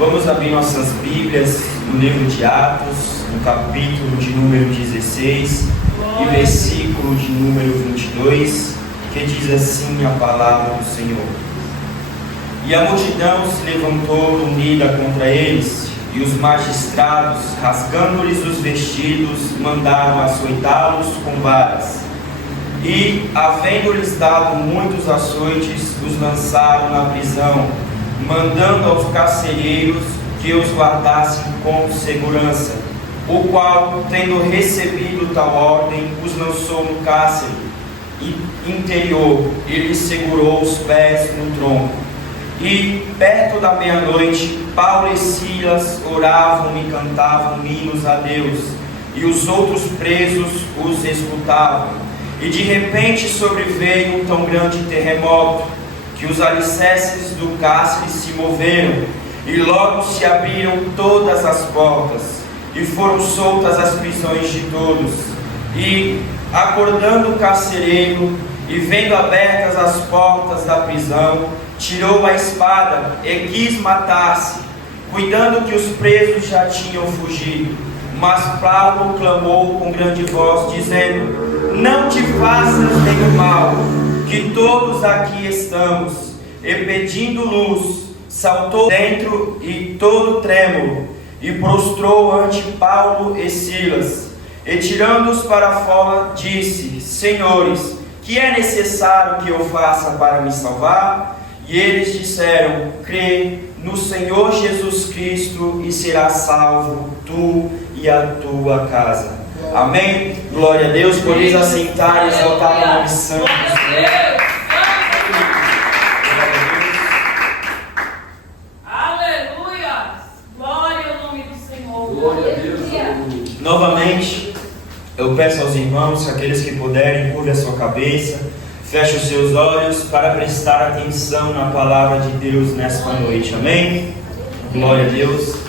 Vamos abrir nossas Bíblias no livro de Atos, no capítulo de número 16 e versículo de número 22, que diz assim a palavra do Senhor. E a multidão se levantou unida contra eles, e os magistrados, rasgando-lhes os vestidos, mandaram açoitá-los com varas. E, havendo-lhes dado muitos açoites, os lançaram na prisão, mandando aos carcereiros que os guardassem com segurança, o qual, tendo recebido tal ordem, os lançou no cárcere interior e lhes segurou os pés no tronco. E, perto da meia-noite, Paulo e Silas oravam e cantavam hinos a Deus, e os outros presos os escutavam. E de repente sobreveio um tão grande terremoto, que os alicerces do cárcere se moveram, e logo se abriram todas as portas, e foram soltas as prisões de todos. E, acordando o carcereiro, e vendo abertas as portas da prisão, tirou a espada e quis matar-se, cuidando que os presos já tinham fugido. Mas Paulo clamou com grande voz, dizendo: não te faças nenhum mal, que todos aqui estamos. E pedindo luz, saltou dentro e todo trêmulo, e prostrou ante Paulo e Silas. E tirando-os para fora, disse: senhores, que é necessário que eu faça para me salvar? E eles disseram: crê no Senhor Jesus Cristo e serás salvo, tu e a tua casa. Amém? Glória a Deus. Podeis assentar e exaltar o nome santo do Senhor. Aleluia! Glória ao nome do Senhor. Glória a Deus. Novamente, eu peço aos irmãos, aqueles que puderem, curve a sua cabeça, feche os seus olhos para prestar atenção na palavra de Deus nesta noite. Amém? Glória a Deus.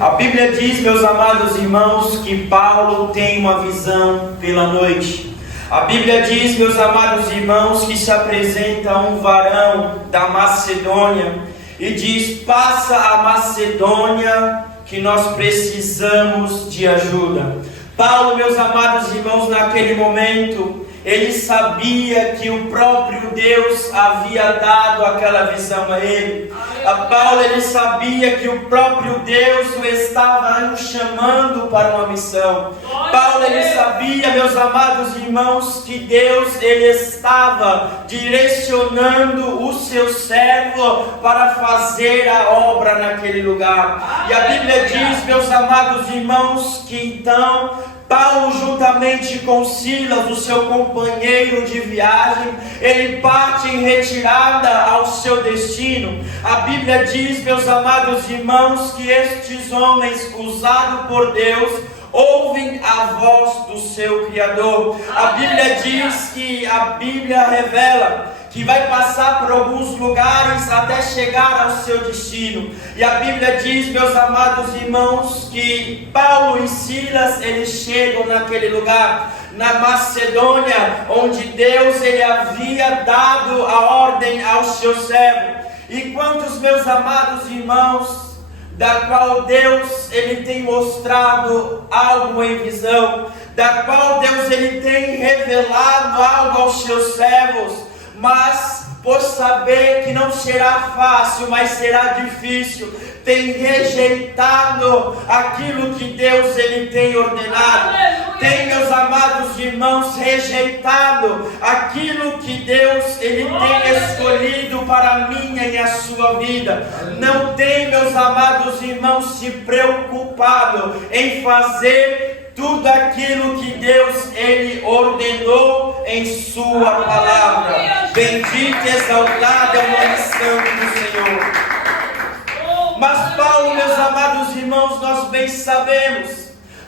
A Bíblia diz, meus amados irmãos, que Paulo tem uma visão pela noite. A Bíblia diz, meus amados irmãos, que se apresenta um varão da Macedônia e diz: passa a Macedônia, que nós precisamos de ajuda. Paulo, meus amados irmãos, naquele momento, ele sabia que o próprio Deus havia dado aquela visão a ele. A Paulo, ele sabia que o próprio Deus o estava chamando para uma missão. Paulo, ele sabia, meus amados irmãos, que Deus, ele estava direcionando o seu servo para fazer a obra naquele lugar. E a Bíblia diz, meus amados irmãos, que então Paulo, juntamente com Silas, o seu companheiro de viagem, ele parte em retirada ao seu destino. A Bíblia diz, meus amados irmãos, que estes homens, usados por Deus, ouvem a voz do seu Criador. A Bíblia diz que a Bíblia revela que vai passar por alguns lugares até chegar ao seu destino. E a Bíblia diz, meus amados irmãos, que Paulo e Silas, eles chegam naquele lugar, na Macedônia, onde Deus, ele havia dado a ordem ao seu servo. E quantos, meus amados irmãos, da qual Deus, ele tem mostrado algo em visão, da qual Deus, ele tem revelado algo aos seus servos, mas por saber que não será fácil, mas será difícil, tem rejeitado aquilo que Deus, ele tem ordenado. Aleluia. Tem, meus amados irmãos, rejeitado aquilo que Deus, ele tem escolhido para a minha e a sua vida. Não tem, meus amados irmãos, se preocupado em fazer tudo aquilo que Deus, ele ordenou em sua palavra. Bendito e exaltado é o nome santo do Senhor. Mas Paulo, meus amados irmãos, nós bem sabemos,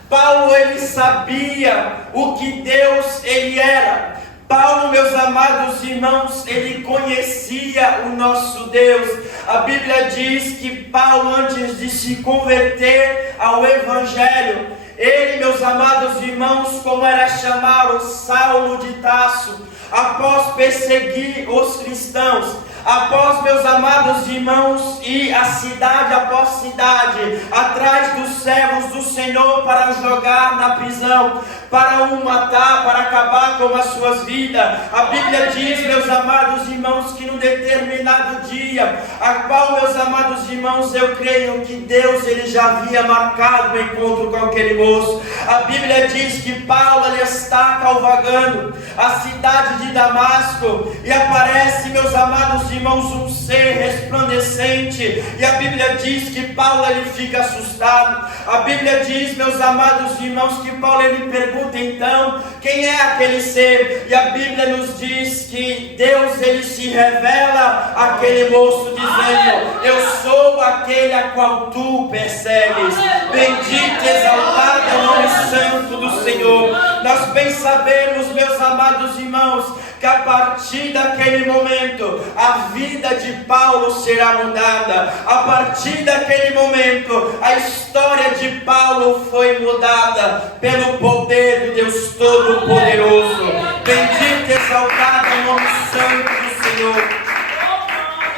Paulo, ele sabia o que Deus, ele era. Paulo, meus amados irmãos, ele conhecia o nosso Deus. A Bíblia diz que Paulo, antes de se converter ao Evangelho, ele, meus amados irmãos, como era chamado, Saulo de Tarso, após perseguir os cristãos, Após, meus amados irmãos, ir a cidade após cidade, atrás dos servos do Senhor para jogar na prisão, para o matar, para acabar com as suas vidas. A Bíblia diz, meus amados irmãos, que num determinado dia, a qual, meus amados irmãos, eu creio que Deus ele já havia marcado o encontro com aquele moço. A Bíblia diz que Paulo ele está cavalgando a cidade de Damasco e aparece, meus amados irmãos, um ser resplandecente, e a Bíblia diz que Paulo ele fica assustado. A Bíblia diz, meus amados irmãos, que Paulo ele pergunta então, quem é aquele ser? E a Bíblia nos diz que Deus ele se revela àquele moço dizendo, eu sou aquele a qual tu persegues. Bendito e exaltado é o nome santo do Senhor. Nós bem sabemos, meus amados irmãos, que a partir daquele momento a vida de Paulo será mudada. A partir daquele momento a história de Paulo foi mudada pelo poder do Deus Todo-Poderoso. Bendito e exaltado é o nome santo do Senhor.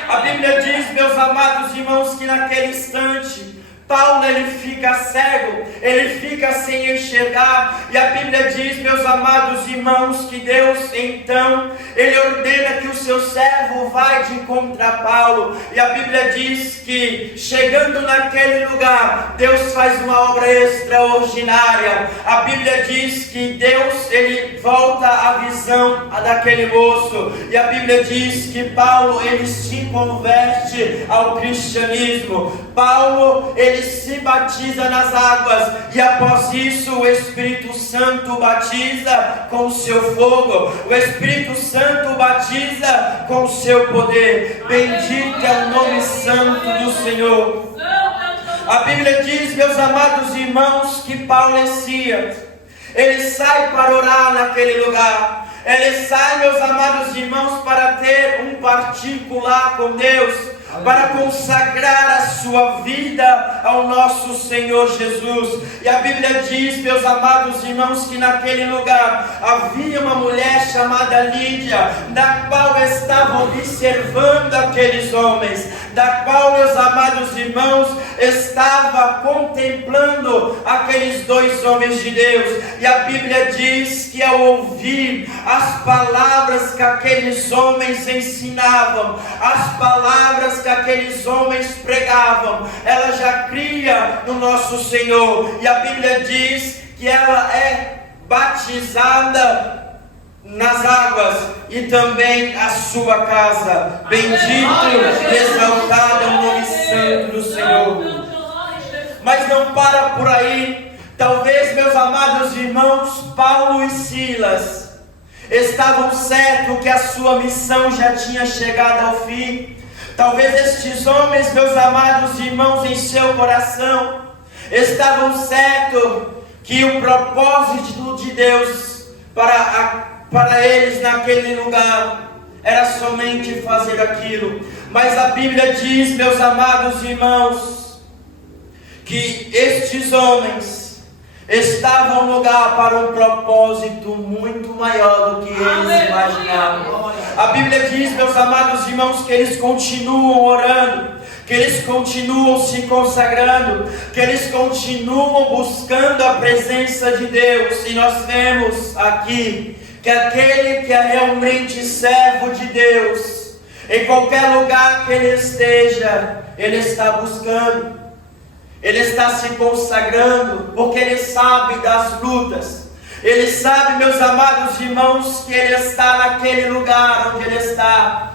A Bíblia diz, meus amados irmãos, que naquele instante Paulo ele fica cego, ele fica sem enxergar, e a Bíblia diz, meus amados irmãos, que Deus então, ele ordena que o seu servo vai de encontro a Paulo, e a Bíblia diz que chegando naquele lugar, Deus faz uma obra extraordinária. A Bíblia diz que Deus, ele volta a visão daquele moço, e a Bíblia diz que Paulo, ele se converte ao cristianismo. Paulo, ele se batiza nas águas, e após isso o Espírito Santo batiza com o seu fogo, o Espírito Santo batiza com o seu poder. Bendito é o nome santo do Senhor. A Bíblia diz, meus amados irmãos, que Paulo é Silas, ele sai para orar naquele lugar. Ele sai, meus amados irmãos, para ter um particular com Deus, para consagrar a sua vida ao nosso Senhor Jesus. E a Bíblia diz, meus amados irmãos, que naquele lugar havia uma mulher chamada Lídia, da qual estava observando aqueles homens, da qual, meus amados irmãos, estava contemplando aqueles dois homens de Deus. E a Bíblia diz que ao ouvir as palavras que aqueles homens ensinavam, as palavras que aqueles homens pregavam, ela já cria no nosso Senhor. E a Bíblia diz que ela é batizada nas águas, e também a sua casa. Bendito e exaltado é o nome santo do Senhor. Mas não para por aí. Talvez, meus amados irmãos, Paulo e Silas estavam certos que a sua missão já tinha chegado ao fim. Talvez estes homens, meus amados irmãos, em seu coração estavam certos que o propósito de Deus para eles naquele lugar era somente fazer aquilo. Mas a Bíblia diz, meus amados irmãos, que estes homens estavam no lugar para um propósito muito maior do que eles imaginavam. A Bíblia diz, meus amados irmãos, que eles continuam orando, que eles continuam se consagrando, que eles continuam buscando a presença de Deus. E nós vemos aqui que aquele que é realmente servo de Deus, em qualquer lugar que ele esteja, ele está buscando, ele está se consagrando, porque ele sabe das lutas, ele sabe, meus amados irmãos, que ele está naquele lugar onde ele está,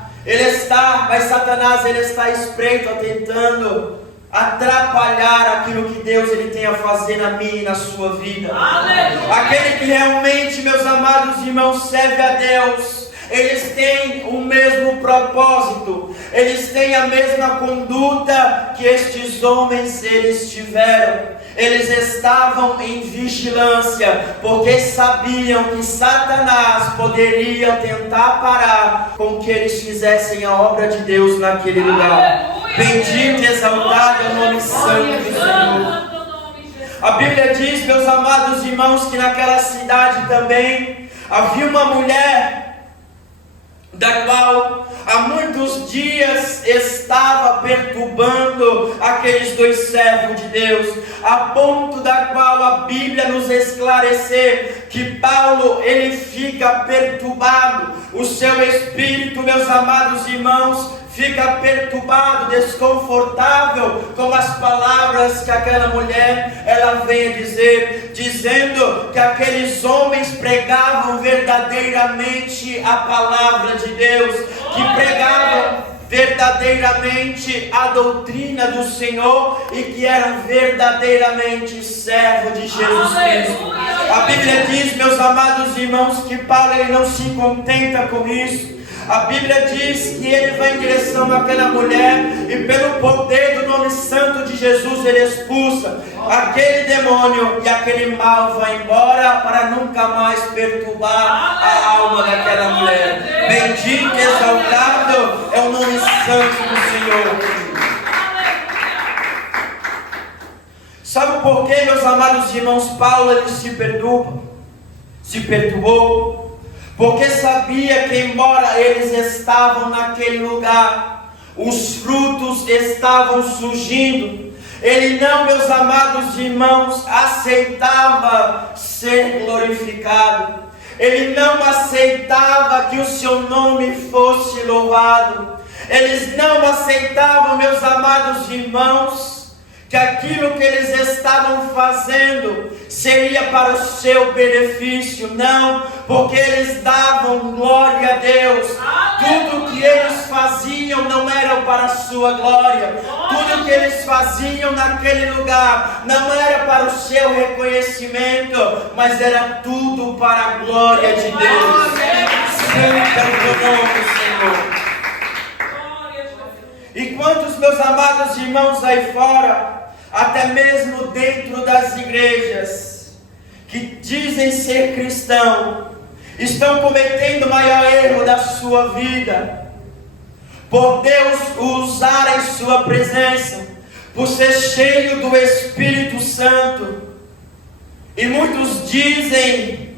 mas Satanás ele está espreito, tentando atrapalhar aquilo que Deus ele tem a fazer na minha e na sua vida. Aleluia. Aquele que realmente, meus amados irmãos, serve a Deus, eles têm o mesmo propósito, eles têm a mesma conduta que estes homens eles tiveram. Eles estavam em vigilância, porque sabiam que Satanás poderia tentar parar com que eles fizessem a obra de Deus naquele lugar. Bendito e exaltado é o nome santo do Senhor. A Bíblia diz, meus amados irmãos, que naquela cidade também havia uma mulher da qual há muitos dias estava perturbando aqueles dois servos de Deus, a ponto da qual a Bíblia nos esclarecer que Paulo, ele fica perturbado, o seu espírito, meus amados irmãos, fica perturbado, desconfortável com as palavras que aquela mulher, ela vem dizer, dizendo que aqueles homens pregavam verdadeiramente a palavra de Deus, que pregavam verdadeiramente a doutrina do Senhor e que eram verdadeiramente servos de Jesus Cristo. A Bíblia diz, meus amados irmãos, que Paulo, ele não se contenta com isso. A Bíblia diz que ele vai em direção àquela mulher e pelo poder do nome santo de Jesus ele expulsa aquele demônio e aquele mal vai embora para nunca mais perturbar a alma daquela mulher. Bendito e exaltado é o nome santo do Senhor. Sabe por que, meus amados irmãos, Paulo ele se perturbou? Porque sabia que embora eles estavam naquele lugar, os frutos estavam surgindo. Ele não, meus amados irmãos, aceitava ser glorificado. Ele não aceitava que o seu nome fosse louvado. Eles não aceitavam, meus amados irmãos, que aquilo que eles estavam fazendo seria para o seu benefício, não, porque eles davam glória a Deus. Tudo que eles faziam não era para a sua glória, tudo que eles faziam naquele lugar não era para o seu reconhecimento, mas era tudo para a glória de Deus. Santo é o teu nome, Senhor. E quantos, meus amados irmãos, aí fora, até mesmo dentro das igrejas, que dizem ser cristão, estão cometendo o maior erro da sua vida, por Deus usar em sua presença, por ser cheio do Espírito Santo, e muitos dizem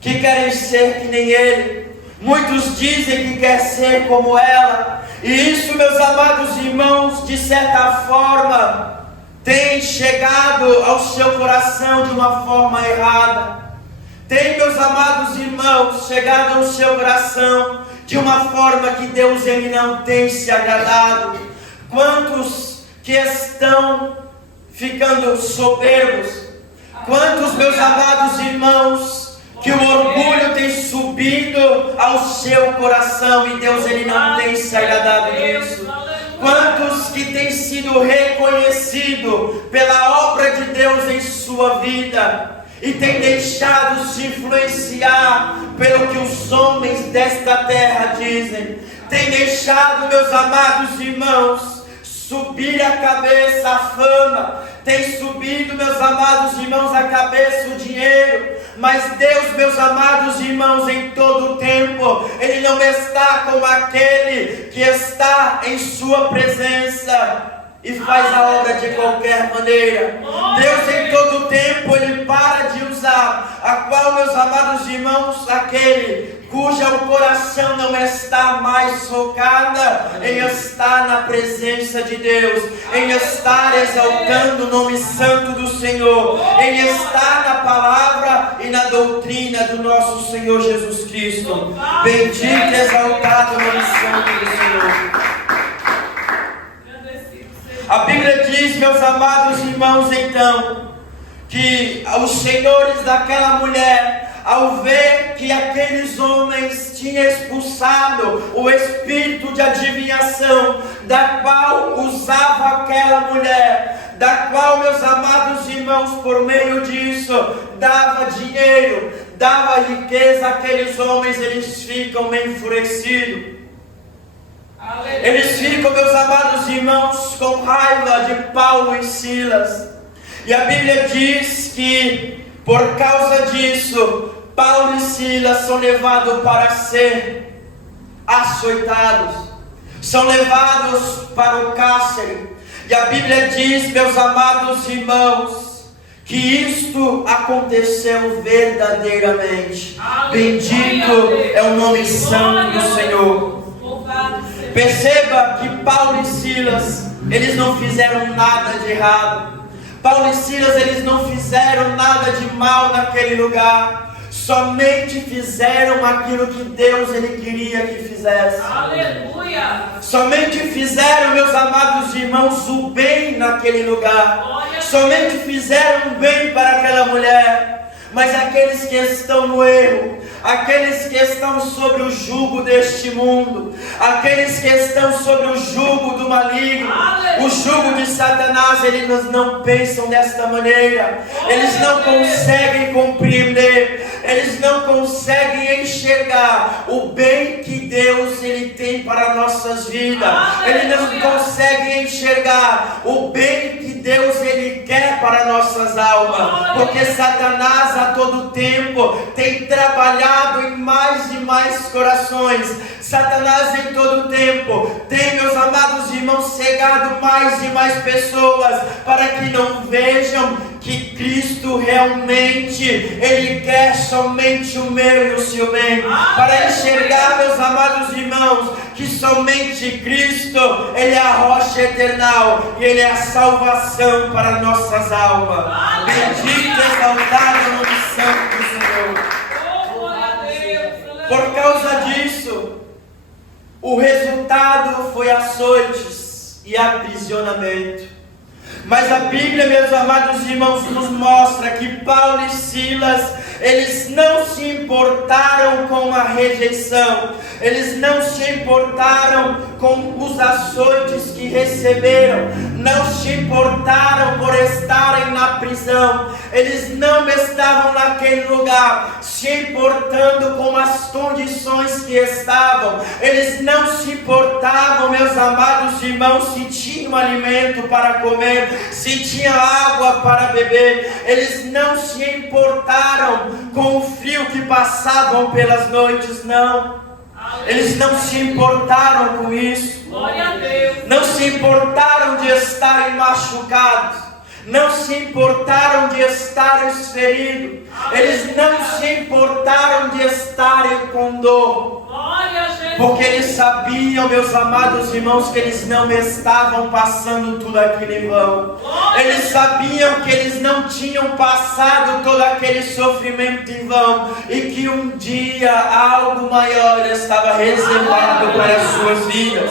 que querem ser que nem Ele, muitos dizem que quer ser como ela, e isso, meus amados irmãos, de certa forma, tem chegado ao seu coração de uma forma errada. Tem, meus amados irmãos, chegado ao seu coração de uma forma que Deus ele não tem se agradado. Quantos que estão ficando soberbos? Quantos, meus amados irmãos, que o orgulho tem subido ao seu coração e Deus ele não tem se agradado disso? Quantos que têm sido reconhecidos pela obra de Deus em sua vida e têm deixado se influenciar pelo que os homens desta terra dizem, têm deixado, meus amados irmãos, subir a cabeça a fama, tem subido, meus amados irmãos, a cabeça o dinheiro, mas Deus, meus amados irmãos, em todo o tempo, Ele não está como aquele que está em sua presença e faz a obra de qualquer maneira. Deus em todo o tempo, Ele para de usar, a qual, meus amados irmãos, aquele cuja o coração não está mais focada em estar na presença de Deus, em estar exaltando o nome santo do Senhor, em estar na palavra e na doutrina do nosso Senhor Jesus Cristo. Bendito e exaltado o nome santo do Senhor. A Bíblia diz, meus amados irmãos, então, que os senhores daquela mulher, ao ver que aqueles homens tinham expulsado o espírito de adivinhação, da qual usava aquela mulher, da qual, meus amados irmãos, por meio disso, dava dinheiro, dava riqueza, aqueles homens, eles ficam enfurecidos. Eles ficam, meus amados irmãos, com raiva de Paulo e Silas. E a Bíblia diz que, por causa disso, Paulo e Silas são levados para ser açoitados, são levados para o cárcere. E a Bíblia diz, meus amados irmãos, que isto aconteceu verdadeiramente. Bendito é o nome santo do Senhor. Perceba que Paulo e Silas, eles não fizeram nada de errado. Paulo e Silas, eles não fizeram nada de mal naquele lugar. Somente fizeram aquilo que Deus ele queria que fizesse. Aleluia. Somente fizeram, meus amados irmãos, o bem naquele lugar. Somente fizeram o bem para aquela mulher. Mas aqueles que estão no erro, aqueles que estão sobre o jugo deste mundo, aqueles que estão sobre o jugo do maligno, o jugo de Satanás, eles não pensam desta maneira. Eles não conseguem compreender, eles não conseguem enxergar o bem que Deus ele tem para nossas vidas. Eles não conseguem enxergar o bem que Deus ele quer para nossas almas, porque Satanás a todo tempo tem trabalhado em mais e mais corações. Satanás em todo tempo tem, meus amados irmãos, cegado mais e mais pessoas para que não vejam que Cristo realmente ele quer somente o meu e o seu bem, para enxergar, meus amados irmãos, que somente Cristo ele é a rocha eternal e ele é a salvação para nossas almas. Bendito e exaltado o nome santo do Senhor. Por causa disso, o resultado foi açoites e aprisionamento. Mas a Bíblia, meus amados irmãos, nos mostra que Paulo e Silas, eles não se importaram com a rejeição, eles não se importaram com os açoites que receberam, não se importaram por estarem na prisão, eles não estavam naquele lugar se importando com as condições que estavam, eles não se importavam, meus amados irmãos, se tinham alimento para comer, se tinha água para beber, eles não se importaram com o frio que passavam pelas noites, não. Eles não se importaram com isso. Glória a Deus. Não se importaram de estarem machucados. Não se importaram de estarem feridos. Eles não se importaram de estarem com dor. Glória a Jesus. Porque eles sabiam, meus amados irmãos, que eles não estavam passando tudo aquilo em vão. Eles sabiam que eles não tinham passado todo aquele sofrimento em vão. E que um dia algo maior estava reservado para as suas vidas.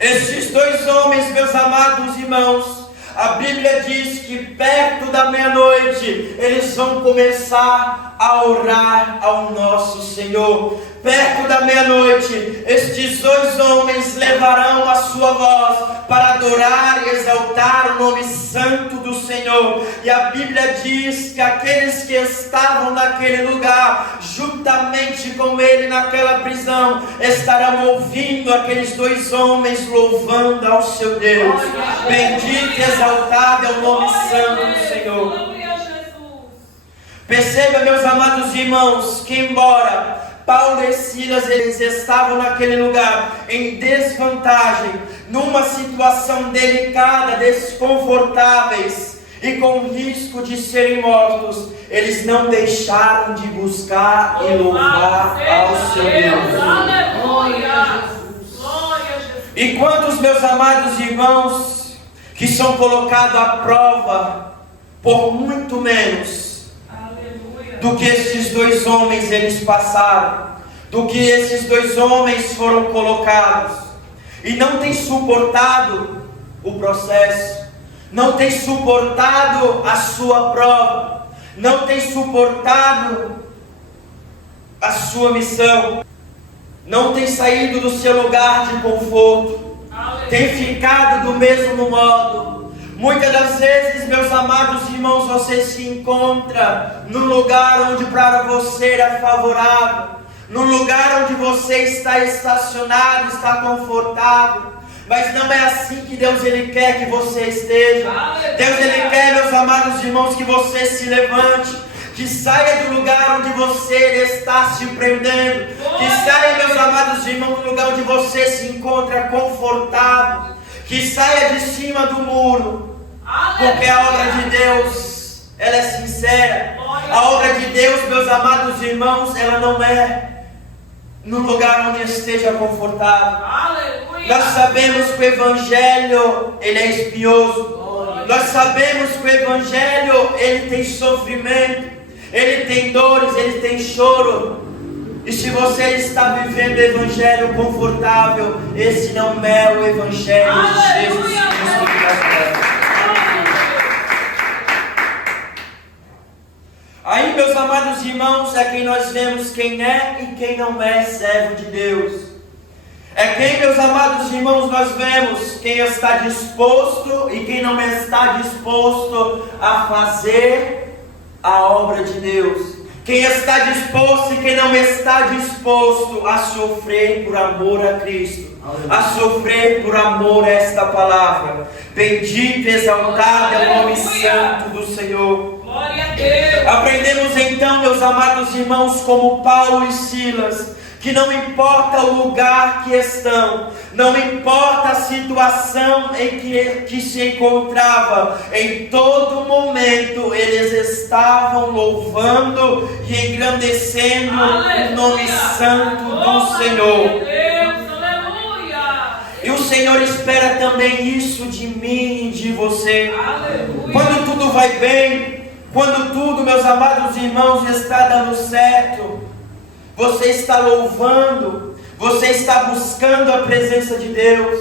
Esses dois homens, meus amados irmãos, a Bíblia diz que perto da meia-noite eles vão começar a orar ao nosso Senhor. Perto da meia-noite, estes dois homens levarão a sua voz para adorar e exaltar o nome santo do Senhor. E a Bíblia diz que aqueles que estavam naquele lugar, juntamente com ele naquela prisão, estarão ouvindo aqueles dois homens louvando ao seu Deus. Bendito e exaltado é o nome santo do Senhor. Perceba, meus amados irmãos, que embora Paulo e Silas, eles estavam naquele lugar em desvantagem, numa situação delicada, desconfortáveis e com risco de serem mortos, eles não deixaram de buscar e louvar ao seu Deus. Aleluia! E quantos, meus amados irmãos, que são colocados à prova por muito menos do que esses dois homens eles passaram, do que esses dois homens foram colocados, e não tem suportado o processo, não tem suportado a sua prova, não tem suportado a sua missão, não tem saído do seu lugar de conforto, tem ficado do mesmo modo. Muitas das vezes, meus amados irmãos, você se encontra no lugar onde para você é favorável, no lugar onde você está estacionado, está confortável, mas não é assim que Deus ele quer que você esteja. Deus ele quer, meus amados irmãos, que você se levante, que saia do lugar onde você está se prendendo, que saia, meus amados irmãos, do lugar onde você se encontra confortável, que saia de cima do muro. Porque a obra de Deus, ela é sincera. A obra de Deus, meus amados irmãos, ela não é no lugar onde esteja confortável. Aleluia. Nós sabemos que o Evangelho, ele é espinhoso. Nós sabemos que o Evangelho, ele tem sofrimento, ele tem dores, ele tem choro. E se você está vivendo o Evangelho confortável, esse não é o Evangelho de Jesus Cristo. Aí, meus amados irmãos, é quem nós vemos quem é e quem não é servo de Deus. É quem, meus amados irmãos, nós vemos quem está disposto e quem não está disposto a fazer a obra de Deus. Quem está disposto e quem não está disposto a sofrer por amor a Cristo. A sofrer por amor a esta palavra. Bendito e exaltado é o nome santo do Senhor. Glória a Deus. Aprendemos então, meus amados irmãos, como Paulo e Silas, que não importa o lugar que estão, não importa a situação em que se encontrava, em todo momento eles estavam louvando e engrandecendo o nome santo do Senhor. E o Senhor espera também isso de mim e de você. Quando tudo vai bem, quando tudo, meus amados irmãos, está dando certo, você está louvando, você está buscando a presença de Deus.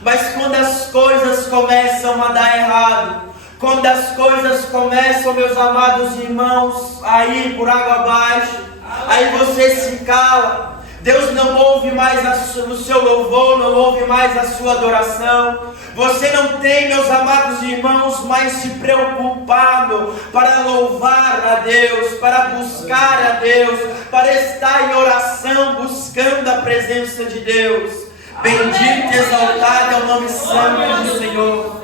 Mas quando as coisas começam a dar errado, quando as coisas começam, meus amados irmãos, a ir por água abaixo, aí você se cala. Deus não ouve mais o seu louvor, não ouve mais a sua adoração. Você não tem, meus amados irmãos, mais se preocupado para louvar a Deus, para buscar a Deus, para estar em oração, buscando a presença de Deus. Bendito e exaltado é o nome santo do Senhor.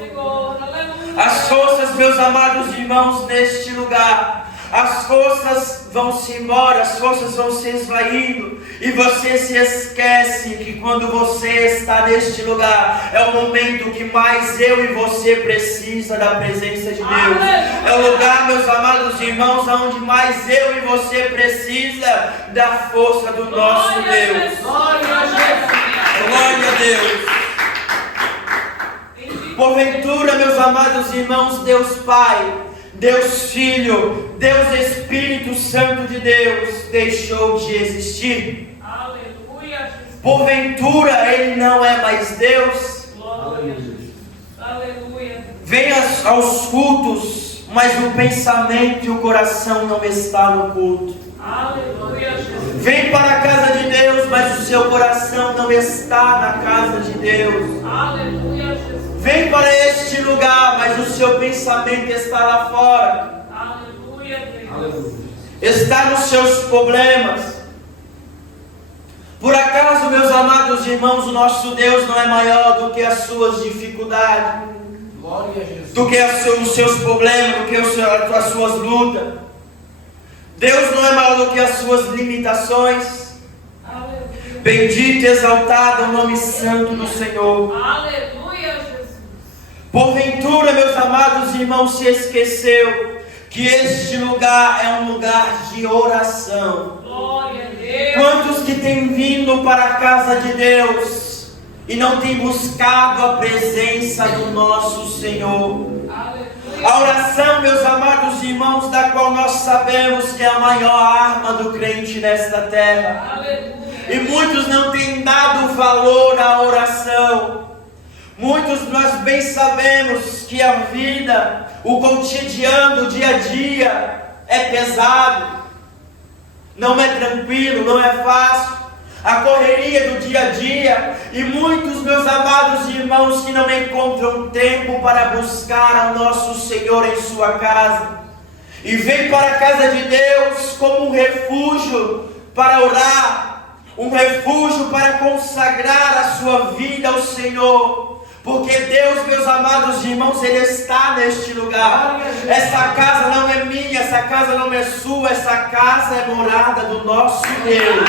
As forças, meus amados irmãos, neste lugar, as forças vão se embora, as forças vão se esvaindo, e você se esquece que quando você está neste lugar, é o momento que mais eu e você precisa da presença de Deus. É o lugar, meus amados irmãos, onde mais eu e você precisa da força do nosso Deus. Glória a Deus. Porventura, meus amados irmãos, Deus Pai, Deus Filho, Deus Espírito Santo de Deus deixou de existir? Aleluia. Porventura Ele não é mais Deus? Glória. Aleluia. Vem aos cultos, mas o pensamento e o coração não está no culto. Aleluia, Jesus. Vem para a casa de Deus, mas o seu coração não está na casa de Deus. Aleluia, Jesus. Vem para este lugar, mas o seu pensamento está lá fora. Aleluia, Deus. Está nos seus problemas. Por acaso, meus amados irmãos, o nosso Deus não é maior do que as suas dificuldades, do que os seus problemas, do que as suas lutas? Deus não é maior do que as suas limitações. Aleluia. Bendito e exaltado é o nome santo do Senhor. Aleluia, Jesus. Porventura, meus amados irmãos, se esqueceu que este lugar é um lugar de oração. Glória a Deus. Quantos que têm vindo para a casa de Deus e não têm buscado a presença do nosso Senhor? Aleluia. A oração, meus amados irmãos, da qual nós sabemos que é a maior arma do crente nesta terra. Aleluia. E muitos não têm dado valor à oração. Muitos nós bem sabemos que a vida, o cotidiano, o dia a dia é pesado, não é tranquilo, não é fácil. A correria do dia a dia, e muitos, meus amados irmãos, que não encontram tempo para buscar ao nosso Senhor em sua casa, e vem para a casa de Deus como um refúgio para orar, um refúgio para consagrar a sua vida ao Senhor. Porque Deus, meus amados irmãos, Ele está neste lugar. Essa casa não é minha, essa casa não é sua, essa casa é morada do nosso Deus.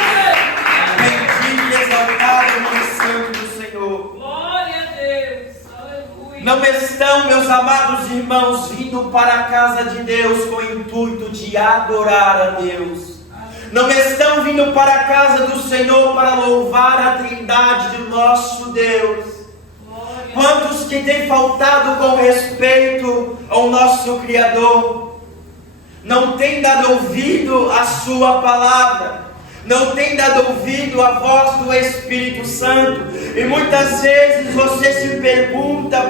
Bendito e exaltado o nome santo do Senhor. Glória a Deus. Aleluia. Não estão, meus amados irmãos, vindo para a casa de Deus com o intuito de adorar a Deus. não estão vindo para a casa do Senhor para louvar a Trindade do nosso Deus. Quantos que têm faltado com respeito ao nosso Criador, não têm dado ouvido à sua palavra, não têm dado ouvido à voz do Espírito Santo, e muitas vezes você se pergunta,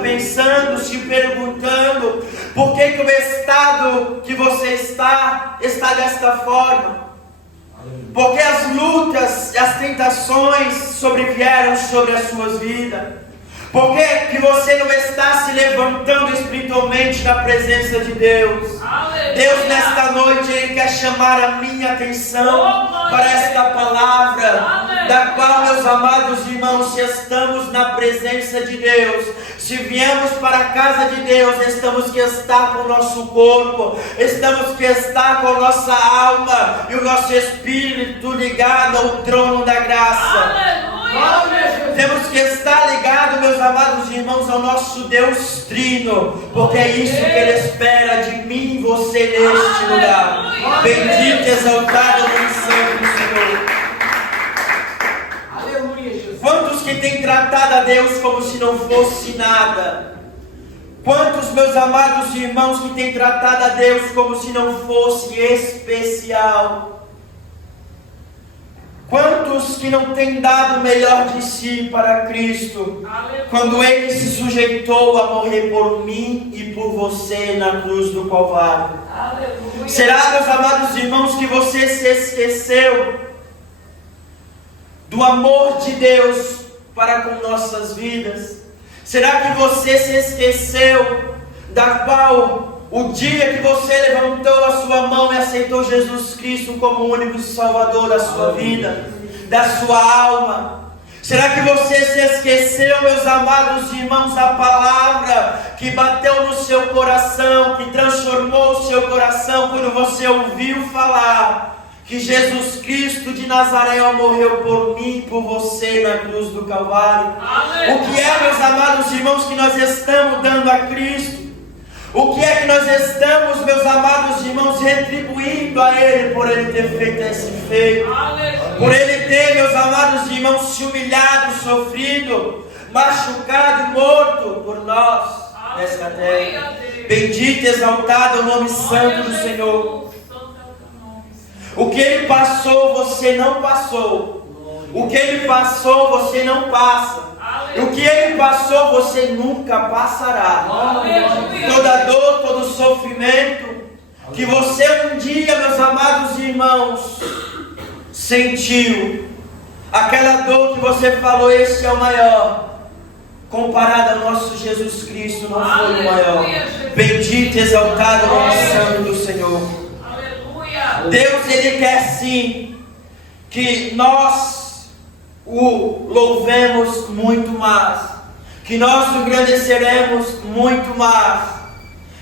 se perguntando, por que o estado que você está desta forma? Porque as lutas, as tentações sobrevieram sobre as suas vidas. Por que você não está se levantando espiritualmente na presença de Deus? Aleluia. Deus nesta noite Ele quer chamar a minha atenção para esta palavra, Aleluia. Da qual, meus amados irmãos, se estamos na presença de Deus, se viemos para a casa de Deus, estamos que estar com o nosso corpo, estamos que estar com a nossa alma e o nosso espírito ligado ao trono da graça. Aleluia. Temos que estar ligados, meus amados irmãos, ao nosso Deus Trino, porque é isso que Ele espera de mim e você neste lugar. Bendito e exaltado o nome santo do Senhor. Aleluia, Jesus. Quantos que têm tratado a Deus como se não fosse nada? Quantos, meus amados irmãos, que têm tratado a Deus como se não fosse especial? Quantos que não têm dado o melhor de si para Cristo, Aleluia. Quando Ele se sujeitou a morrer por mim e por você na cruz do Calvário? Aleluia. Será, meus amados irmãos, que você se esqueceu do amor de Deus para com nossas vidas? Será que você se esqueceu da qual o dia que você levantou a sua mão e aceitou Jesus Cristo como o único Salvador da sua vida, da sua alma? Será que você se esqueceu, meus amados irmãos, da palavra que bateu no seu coração, que transformou o seu coração quando você ouviu falar que Jesus Cristo de Nazaré morreu por mim e por você na cruz do Calvário? Amém. O que é, meus amados irmãos, que nós estamos dando a Cristo? O que é que nós estamos, meus amados irmãos, retribuindo a Ele por Ele ter feito esse feito? Aleluia. Por Ele ter, meus amados irmãos, se humilhado, sofrido, machucado, morto por nós nesta terra. Bendito e exaltado é o nome santo do Senhor. O que Ele passou, você não passou. O que Ele passou, você não passa. O que Ele passou, você nunca passará. Aleluia. Toda dor, todo sofrimento que você um dia, meus amados irmãos, sentiu, aquela dor que você falou, esse é o maior, comparado ao nosso Jesus Cristo, não foi o maior. Bendito e exaltado o nome santo do Senhor. Aleluia. Deus, Ele quer sim que nós o louvemos muito mais, que nós o engrandeceremos muito mais.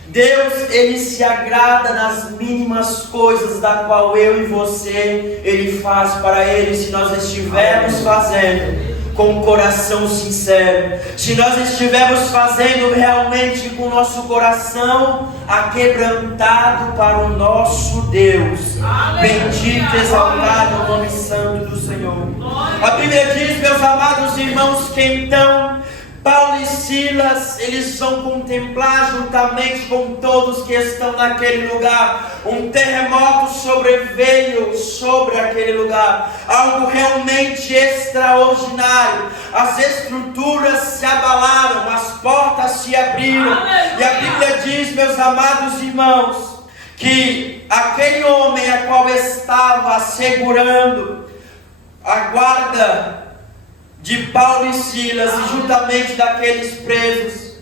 Deus, Ele se agrada nas mínimas coisas da qual eu e você, Ele faz para Ele, se nós estivermos fazendo com o coração sincero, se nós estivermos fazendo realmente com o nosso coração aquebrantado para o nosso Deus. Bendito e exaltado o nome santo do Senhor. A Bíblia diz, meus amados irmãos, que então Paulo e Silas, eles vão contemplar juntamente com todos que estão naquele lugar. Um terremoto sobreveio sobre aquele lugar, algo realmente extraordinário. As estruturas se abalaram, as portas se abriram. E a Bíblia diz, meus amados irmãos, que aquele homem a qual estava segurando a guarda de Paulo e Silas, e juntamente daqueles presos,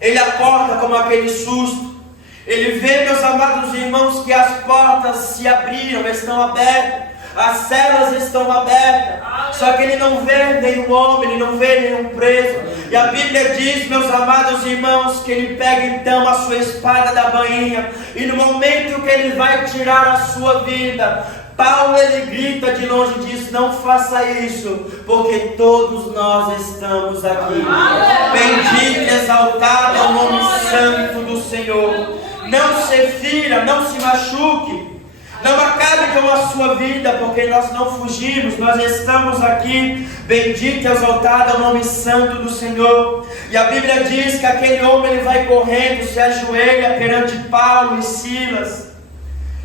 ele acorda como aquele susto. Ele vê, meus amados irmãos, que as portas se abriram, estão abertas, as celas estão abertas, só que ele não vê nenhum homem, ele não vê nenhum preso. E a Bíblia diz, meus amados irmãos, que ele pega então a sua espada da bainha, e no momento que ele vai tirar a sua vida, Paulo, ele grita de longe e diz: não faça isso, porque todos nós estamos aqui. Bendito e exaltado é o nome santo do Senhor. Não se fira, não se machuque. Não acabe com a sua vida, porque nós não fugimos, nós estamos aqui. Bendito e exaltado é o nome santo do Senhor. E a Bíblia diz que aquele homem ele vai correndo, se ajoelha perante Paulo e Silas.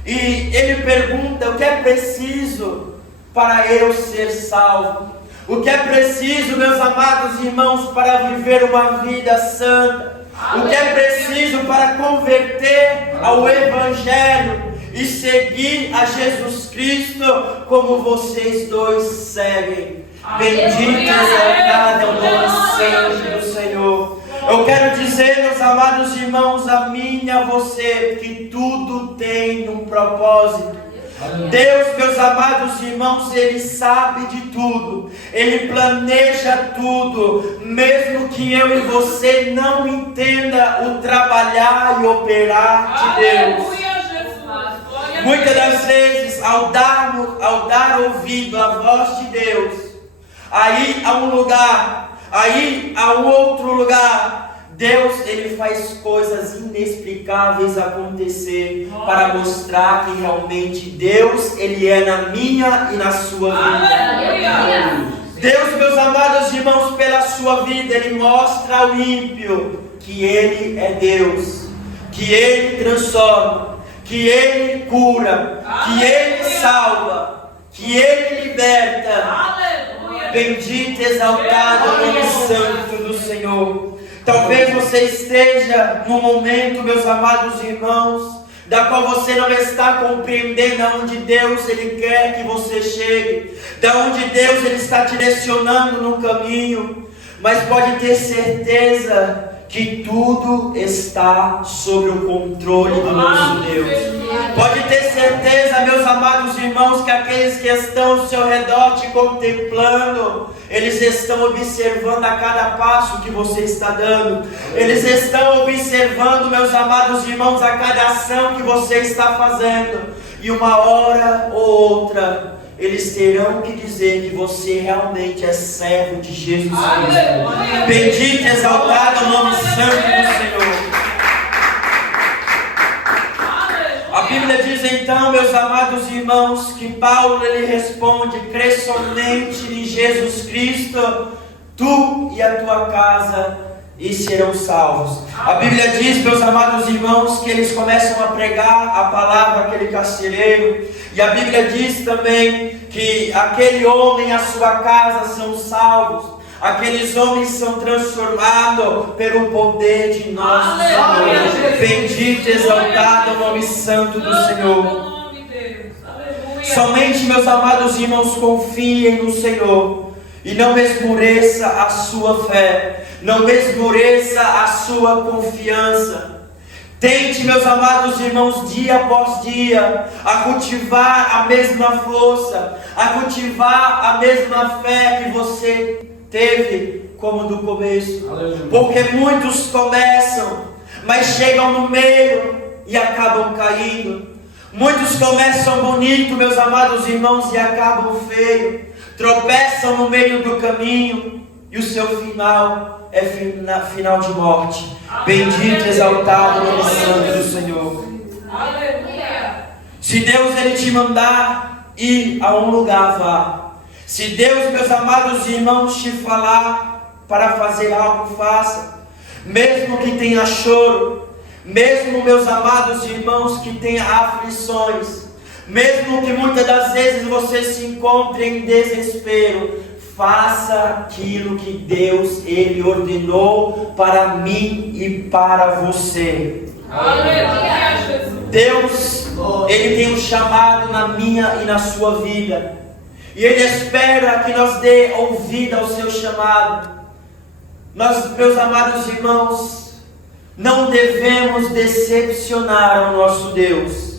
E ele pergunta: o que é preciso para eu ser salvo? O que é preciso, meus amados irmãos, para viver uma vida santa? O que é preciso para converter ao Evangelho e seguir a Jesus Cristo como vocês dois seguem? Bendito e exaltado é o nome santo do Senhor. Eu quero dizer, meus amados irmãos, a mim e a você, que tudo tem um propósito. Deus, meus amados irmãos, Ele sabe de tudo, Ele planeja tudo, mesmo que eu e você não entenda o trabalhar e operar de Deus. Muitas das vezes, ao dar ouvido à voz de Deus, aí há um lugar, aí há um outro lugar. Deus, Ele faz coisas inexplicáveis acontecer para mostrar que realmente Deus, Ele é na minha e na sua vida. Deus, meus amados irmãos, pela sua vida, Ele mostra ao ímpio que Ele é Deus, que Ele transforma, que Ele cura, que Ele salva, que Ele liberta. Bendito e exaltado o nome santo do Senhor. Talvez você esteja num momento, meus amados irmãos, da qual você não está compreendendo aonde Deus Ele quer que você chegue, da onde Deus Ele está te direcionando no caminho, mas pode ter certeza que tudo está sob o controle do nosso Deus. Pode ter certeza, meus amados irmãos, que aqueles que estão ao seu redor te contemplando, eles estão observando a cada passo que você está dando. Eles estão observando, meus amados irmãos, a cada ação que você está fazendo. E uma hora ou outra, eles terão que dizer que você realmente é servo de Jesus Cristo. Bendito e exaltado o nome santo do Senhor. A Bíblia diz então, meus amados irmãos, que Paulo ele responde: crê somente em Jesus Cristo, tu e a tua casa, e serão salvos. A Bíblia diz, meus amados irmãos, que eles começam a pregar a palavra àquele carcereiro. E a Bíblia diz também que aquele homem e a sua casa são salvos. Aqueles homens são transformados pelo poder de nosso Senhor. Bendito e exaltado o nome santo do Senhor. Somente, meus amados irmãos, confiem no Senhor e não esmoreça a sua fé, não esmoreça a sua confiança. Tente, meus amados irmãos, dia após dia, a cultivar a mesma força, a cultivar a mesma fé que você teve como do começo. Aleluia. Porque muitos começam, mas chegam no meio e acabam caindo. Muitos começam bonito, meus amados irmãos, e acabam feio. Tropeçam no meio do caminho e o seu final é final de morte. Bendito e exaltado o nome santo do Senhor. Aleluia. Se Deus ele te mandar ir a um lugar, vá. Se Deus, meus amados irmãos, te falar para fazer algo, faça. Mesmo que tenha choro, mesmo, meus amados irmãos, que tenha aflições, mesmo que muitas das vezes você se encontre em desespero, faça aquilo que Deus ele ordenou para mim e para você. Aleluia, Jesus. Deus, ele tem um chamado na minha e na sua vida. E Ele espera que nós dê ouvido ao seu chamado. Nós, meus amados irmãos, não devemos decepcionar o nosso Deus.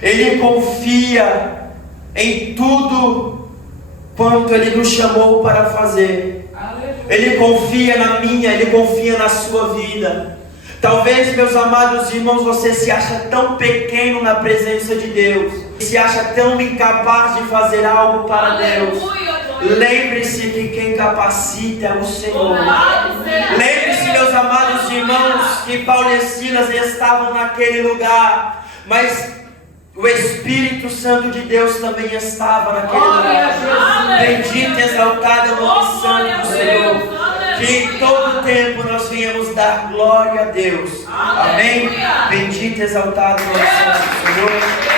Ele confia em tudo quanto Ele nos chamou para fazer. Ele confia na minha, Ele confia na sua vida. Talvez, meus amados irmãos, você se acha tão pequeno na presença de Deus, se acha tão incapaz de fazer algo para Deus. Lembre-se que quem capacita é o Senhor. Lembre-se, meus amados irmãos, que Paulo e Silas estavam naquele lugar, mas O Espírito Santo de Deus também estava naquele Glória a lugar. Jesus. Bendito e exaltado é o nome santo do Senhor. Que em todo tempo nós viemos dar glória a Deus. Amém? Bendito e exaltado é o nome santo do Senhor.